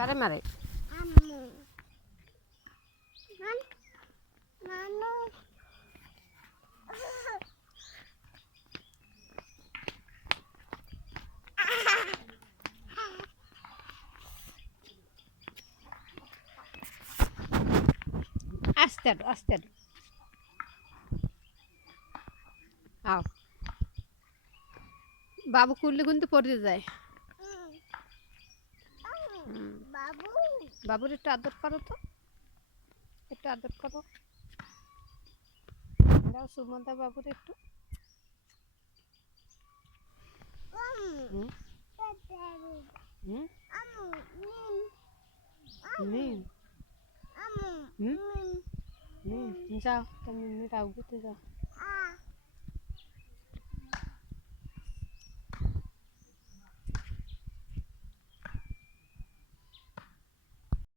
কারে মারে? আম্মু নানু আস্তে হাঁটো, আস্তে হাঁটো। আও বাবু করলে কিন্তু পড়ে যায়। বাবু বাবুর একটু আদর করো তো, একটু আদর করো। দাও সুমনদা বাবুর একটু। হুম হুম নিন হুম হুম যাও তুমি রাউগুতে যাও।